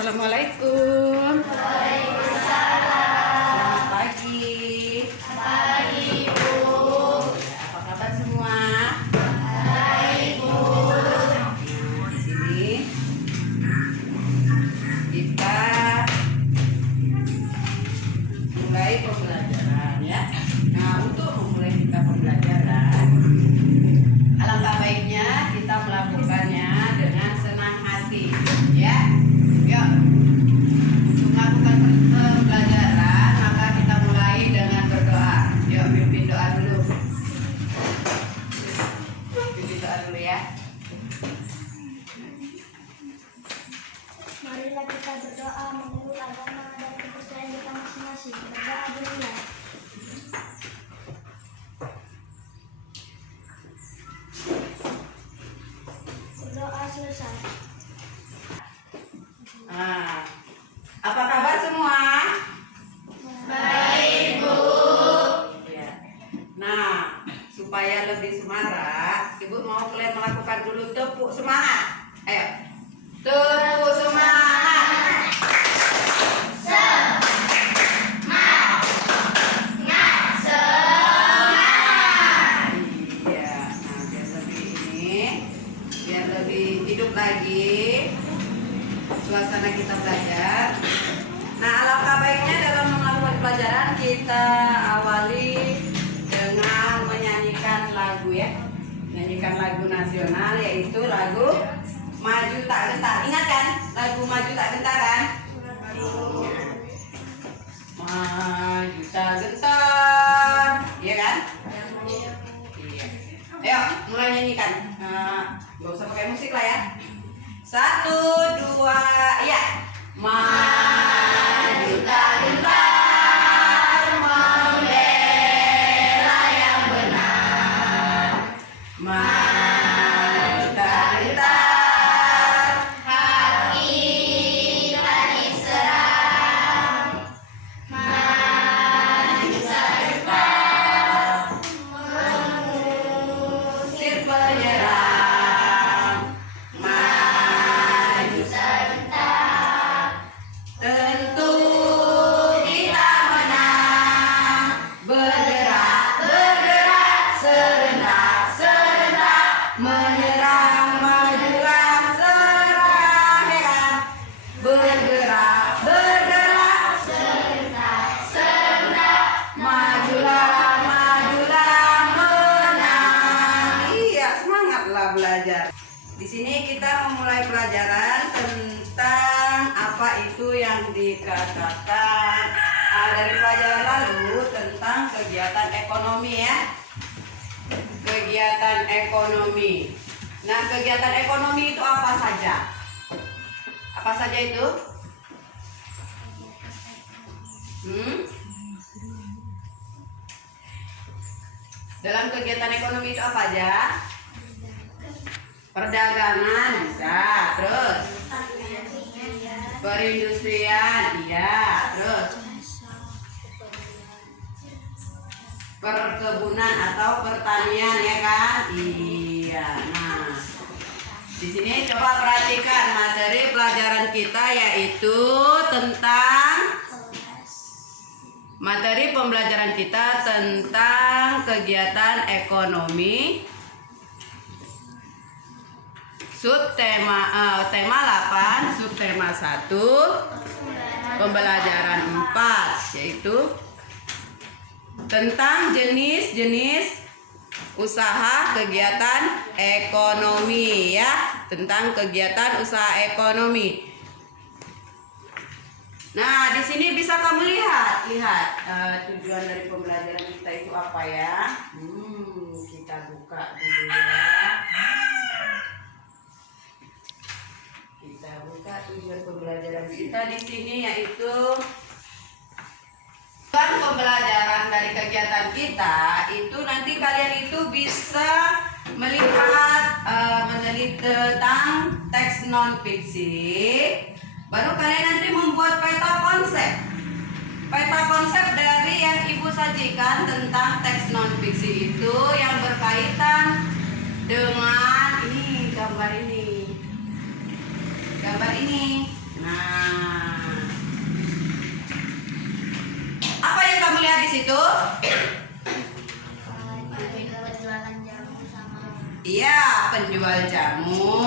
Assalamualaikum. Waalaikumsalam. Selamat pagi. Pagi, Bu. Apa kabar semua? Baik, Bu. Di sini kita mulai pembelajaran ya. Nah, untuk memulai kita pembelajaran, alangkah baiknya kita melakukannya dengan senang hati, ya. Yuk, untuk melakukan pembelajaran, maka kita mulai dengan berdoa. Yuk, pimpin doa dulu. Pimpin doa dulu ya. Marilah kita berdoa menurut agama dan kepercayaan kita masing-masing. Berdoa dulu ya. Berdoa selesai. Nah, apa kabar semua? Baik, Bu. Ya. Nah, supaya lebih semarak, Ibu mau kalian melakukan dulu tepuk semangat. Ayo, tepuk semangat. Iya. Nah, biar lebih hidup lagi suasana kita belajar. Nah, alangkah baiknya dalam melakukan pelajaran kita awali dengan menyanyikan lagu ya. Menyanyikan lagu nasional yaitu lagu Maju Tak Gentar. Ingat kan lagu Maju Tak Gentar kan? Maju Tak Gentar, iya kan? Iya. Ayo, mulai nyanyikan. Gak usah pakai musik lah ya. 1, 2, ya. Maju tak gentar, membela yang benar. Maju tak gentar, Hak kita diserang. Maju serentak, usir penyerang. Maju serentak. tentu kita menang. Bergerak, bergerak, serentak, serentak, menyerang, majulah, serang, ya kan? Bergerak, bergerak, Serentak, serentak. majulah, majulah, menang. Iya, semangatlah belajar. Di sini kita memulai pelajaran tentang apa itu yang dikatakan dari pelajaran lalu tentang kegiatan ekonomi ya. Kegiatan ekonomi. Nah, kegiatan ekonomi itu apa saja? Apa saja itu? Dalam kegiatan ekonomi itu apa aja? Perdagangan bisa, terus perindustrian, iya, terus perkebunan atau pertanian ya kan? Iya. Nah, di sini coba perhatikan materi pelajaran kita yaitu tentang materi pembelajaran kita tentang kegiatan ekonomi. Subtema tema 8, subtema 1, pembelajaran 4 yaitu tentang jenis-jenis usaha kegiatan ekonomi ya, tentang kegiatan usaha ekonomi. Nah, di sini bisa kamu lihat tujuan dari pembelajaran kita itu apa ya? Kita buka dulu ya. Kita buka tujuan pembelajaran kita di sini yaitu tujuan pembelajaran dari kegiatan kita itu nanti kalian itu bisa melihat meneliti tentang teks non fiksi. Baru kalian nanti membuat peta konsep. Peta konsep dari yang Ibu sajikan tentang teks non fiksi itu yang berkaitan dengan ini gambar ini. Nah, apa yang kamu lihat di situ? Penjualan jamu sama Iya, penjual jamu.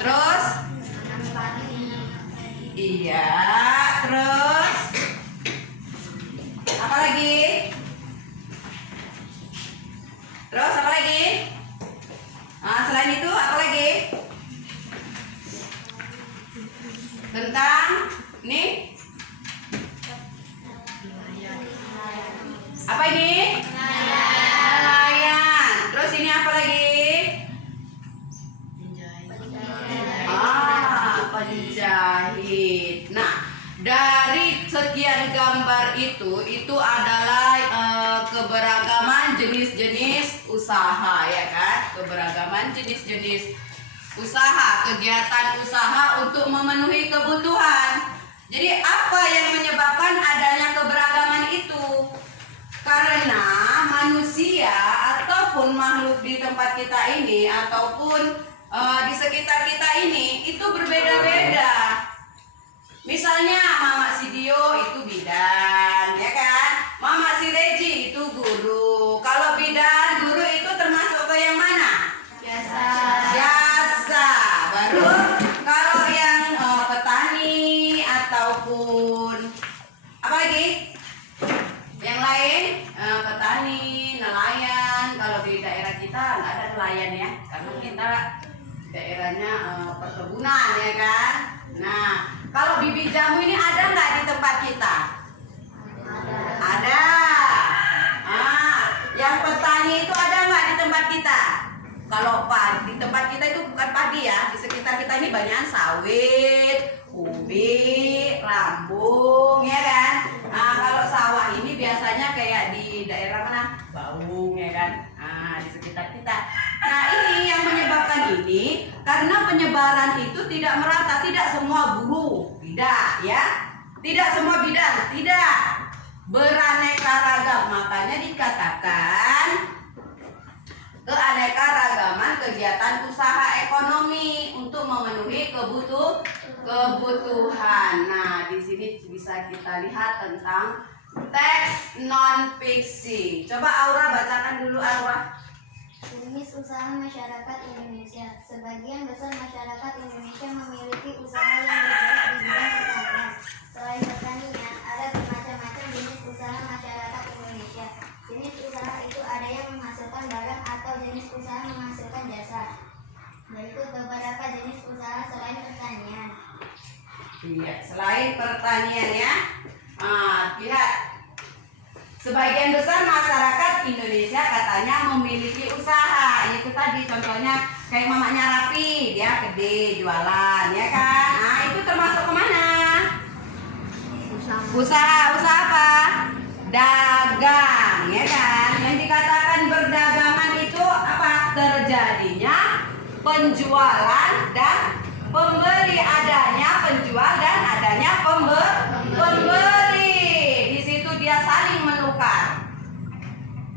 Terus? menanam padi. Iya, terus? Apa lagi? Terus apa lagi? Nah, selain itu apa lagi? Tentang nih? Apa ini? Nelayan. Terus ini apa lagi? Penjahit. Nah, dari sekian gambar itu adalah keberagaman jenis-jenis usaha, ya kan? Keberagaman jenis-jenis usaha, kegiatan usaha untuk memenuhi kebutuhan. Jadi apa yang menyebabkan adanya keberagaman itu? Karena manusia ataupun makhluk di tempat kita ini ataupun di sekitar kita ini itu berbeda-beda. Misalnya Mama si Dio itu bidan, ya kan? Mama si Reji itu guru. Kalau bidan, guru itu termasuk ke yang mana? Jasa. Baru kalau yang petani ataupun apa lagi? Yang lain petani, nelayan. Kalau di daerah kita nggak ada nelayan ya, karena kita daerahnya perkebunan, ya kan? Nah, kalau bibit jamu ini ada nggak di tempat kita? Ada. Yang petani itu ada nggak di tempat kita? Kalau di tempat kita itu bukan padi ya, di sekitar kita ini banyak sawit, ubi, lambung, ya kan? Nah, kalau sawah ini biasanya kayak di daerah mana? Baung, ya kan? Nah, di sekitar kita. Nah, ini yang menyebabkan ini karena penyebaran itu tidak merata, tidak semua buruh, tidak ya. Tidak semua bidang, tidak. Beraneka ragam, makanya dikatakan keanekaragaman kegiatan usaha ekonomi untuk memenuhi kebutuhan. Nah, di sini bisa kita lihat tentang teks non fiksi. Coba Aura bacakan dulu, Aura. Jenis usaha masyarakat Indonesia. Sebagian besar masyarakat Indonesia memiliki usaha yang bergerak di bidang pertanian. Selain pertanian, ada bermacam-macam jenis usaha masyarakat Indonesia. Jenis usaha itu ada yang menghasilkan barang atau jenis usaha menghasilkan jasa. Berikut beberapa jenis usaha selain pertanian. Iya, selain pertanian ya. Lihat. Sebagian besar masyarakat Indonesia katanya memiliki usaha. Itu tadi contohnya kayak mamanya Rapi, dia gede jualan, ya kan? Nah, itu termasuk kemana? Usaha apa? Dagang, ya kan? Yang dikatakan berdagangan itu apa? Terjadinya penjualan dan pembeli, adanya penjual dan adanya pembeli. Di situ dia saling menukar.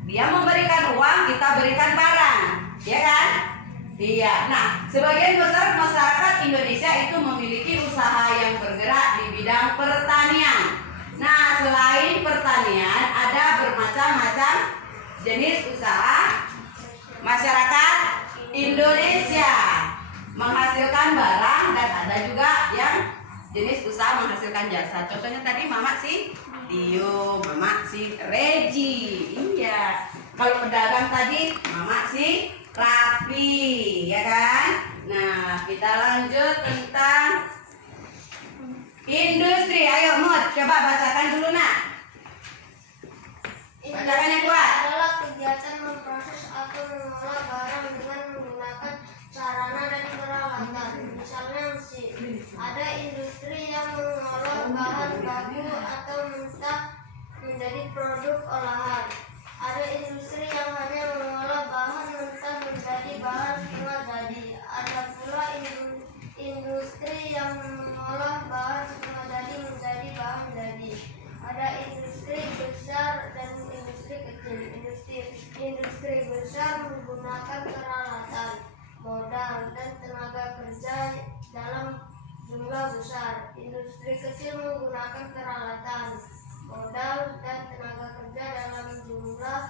Dia memberikan uang, kita berikan barang, ya kan? Iya. Nah, sebagian besar masyarakat Indonesia itu memiliki usaha yang bergerak di bidang pertanian. Nah, selain pertanian ada bermacam-macam jenis usaha masyarakat Indonesia menghasilkan barang dan ada juga yang jenis usaha menghasilkan jasa. Contohnya tadi Mama si Tio, Mama si Reji. Iya. Kalau pedagang tadi Mama si Rapi, ya kan? Nah, kita lanjut tentang industri. Ayo Mut, coba bacakan dulu nak. Bacakan yang kuat. Adalah kegiatan memproses atau mengolah barang dengan menggunakan sarana dan peralatan. Misalnya mesin. Ada industri yang mengolah bahan baku atau mentah menjadi produk olahan. Ada industri yang hanya mengolah bahan mentah menjadi bahan setengah jadi. Ada pula industri yang mengolah bahan setengah jadi menjadi bahan jadi. Ada industri besar dan industri kecil. Industri besar menggunakan peralatan, modal, dan tenaga kerja dalam jumlah besar. besar. Industri kecil menggunakan peralatan, modal, dan tenaga kerja dalam jumlah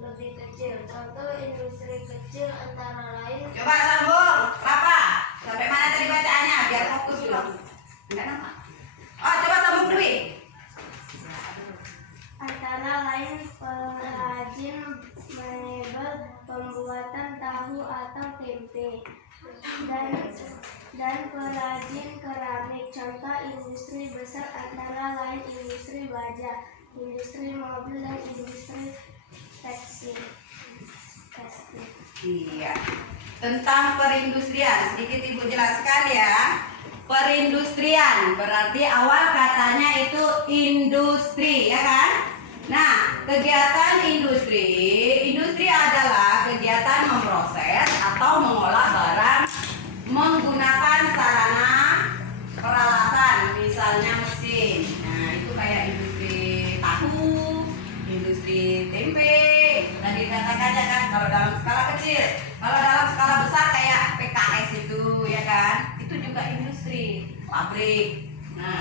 lebih kecil. Contoh industri kecil antara lain Coba sambung, Rapa. Sampai mana tadi bacaannya? Biar fokus dulu. Enggak nama. Oh, coba sambung Dwi. antara lain pengrajin mebel, pembuatan tahu atau tempe, dan perajin keramik. Contoh industri besar antara lain industri baja, industri mobil, dan industri tekstil. Iya. Tentang perindustrian, sedikit Ibu jelaskan ya. Perindustrian berarti awal katanya itu industri, ya kan? Nah, kegiatan industri adalah kegiatan memproses atau mengolah barang menggunakan sarana peralatan, misalnya mesin. Nah, itu kayak industri tahu, industri tempe. Tadi dikatakan ya kan, kalau dalam skala kecil, kalau dalam skala besar kayak PKS itu, ya kan? Itu juga industri, pabrik. Nah,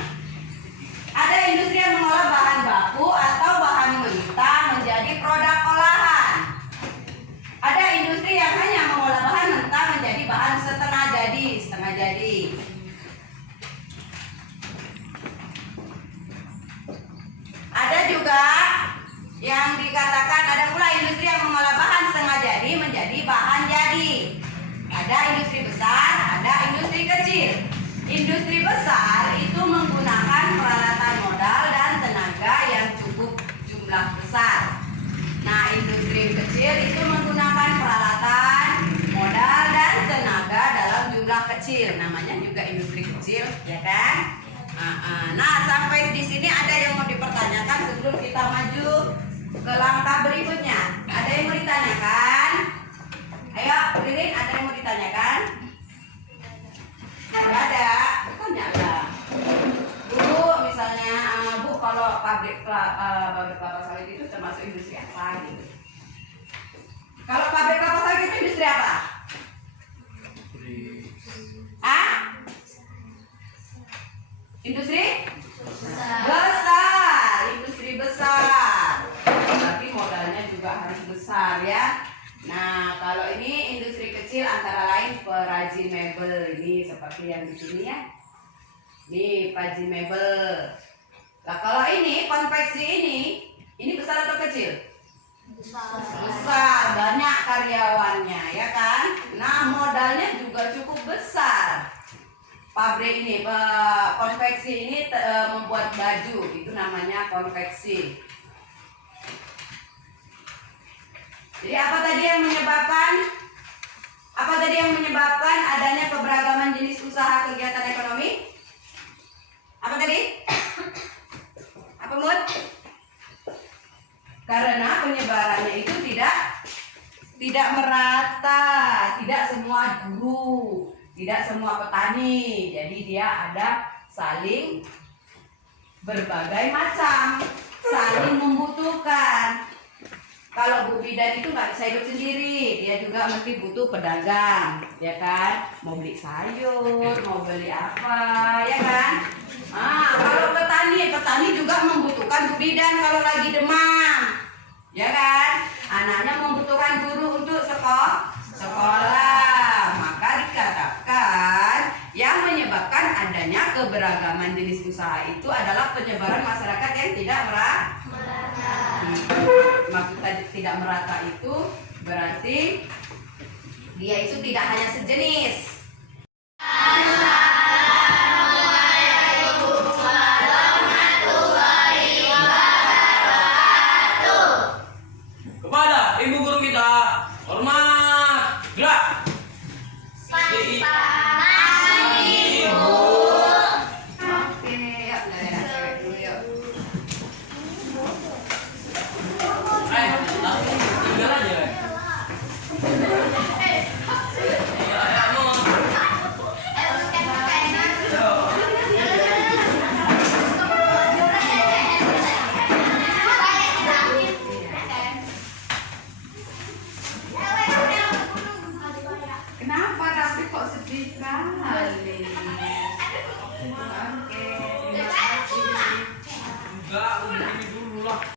ada industri yang mengolah bahan baku atau bahan mentah menjadi produk olahan. Ada industri yang hanya mengolah bahan mentah menjadi bahan setengah jadi. Ada juga yang dikatakan ada pula industri yang mengolah bahan setengah jadi menjadi bahan jadi. Ada industri besar, ada industri kecil. Industri besar itu menggunakan peralatan modal dan tenaga yang cukup jumlah besar. Nah, industri kecil itu menggunakan peralatan modal dan tenaga dalam jumlah kecil. Namanya juga industri kecil, ya kan? Nah, sampai di sini ada yang mau dipertanyakan sebelum kita maju ke langkah berikutnya. Ada yang mau ditanyakan? Ayo, Lirin, ada yang mau ditanyakan? Tidak ada, tanyalah. Bu, misalnya, Bu, kalau pabrik kelapa sawit itu termasuk industri apa gitu? Kalau pabrik kelapa sawit itu industri apa? Industri besar, industri besar. Berarti modalnya juga harus besar ya. Nah, kalau ini industri kecil antara lain perajin mebel, ini seperti yang di sini ya. Nih, perajin mebel. Nah, kalau ini konveksi ini besar atau kecil? Besar, banyak karyawannya ya kan. Nah, modalnya juga cukup besar. Pabrik ini, konveksi ini membuat baju, itu namanya konveksi. Jadi apa tadi yang menyebabkan adanya keberagaman jenis usaha kegiatan ekonomi? Apa tadi? Apa Mut? Karena penyebarannya itu tidak merata, tidak semua guru, tidak semua petani. Jadi dia ada saling berbagai macam, saling membutuhkan. Kalau Bu Bidan itu nggak bisa hidup sendiri, dia juga mesti butuh pedagang, ya kan? Mau beli sayur, mau beli apa, ya kan? Kalau petani juga membutuhkan Bu Bidan kalau lagi demam, ya kan? Anaknya membutuhkan guru untuk sekolah. Maka dikatakan yang menyebabkan adanya keberagaman jenis usaha itu adalah penyebaran masyarakat yang tidak merata. Maksud tadi tidak merata itu berarti dia itu tidak hanya sejenis. Assalamualaikum warahmatullahi wabarakatuh. Kepada ibu guru kita, hormat, gerak. Tinggal aja. Kenapa Raffi kok sedih kali? Oke, terima Udah kasih. pulang. Enggak, ini dulu lah.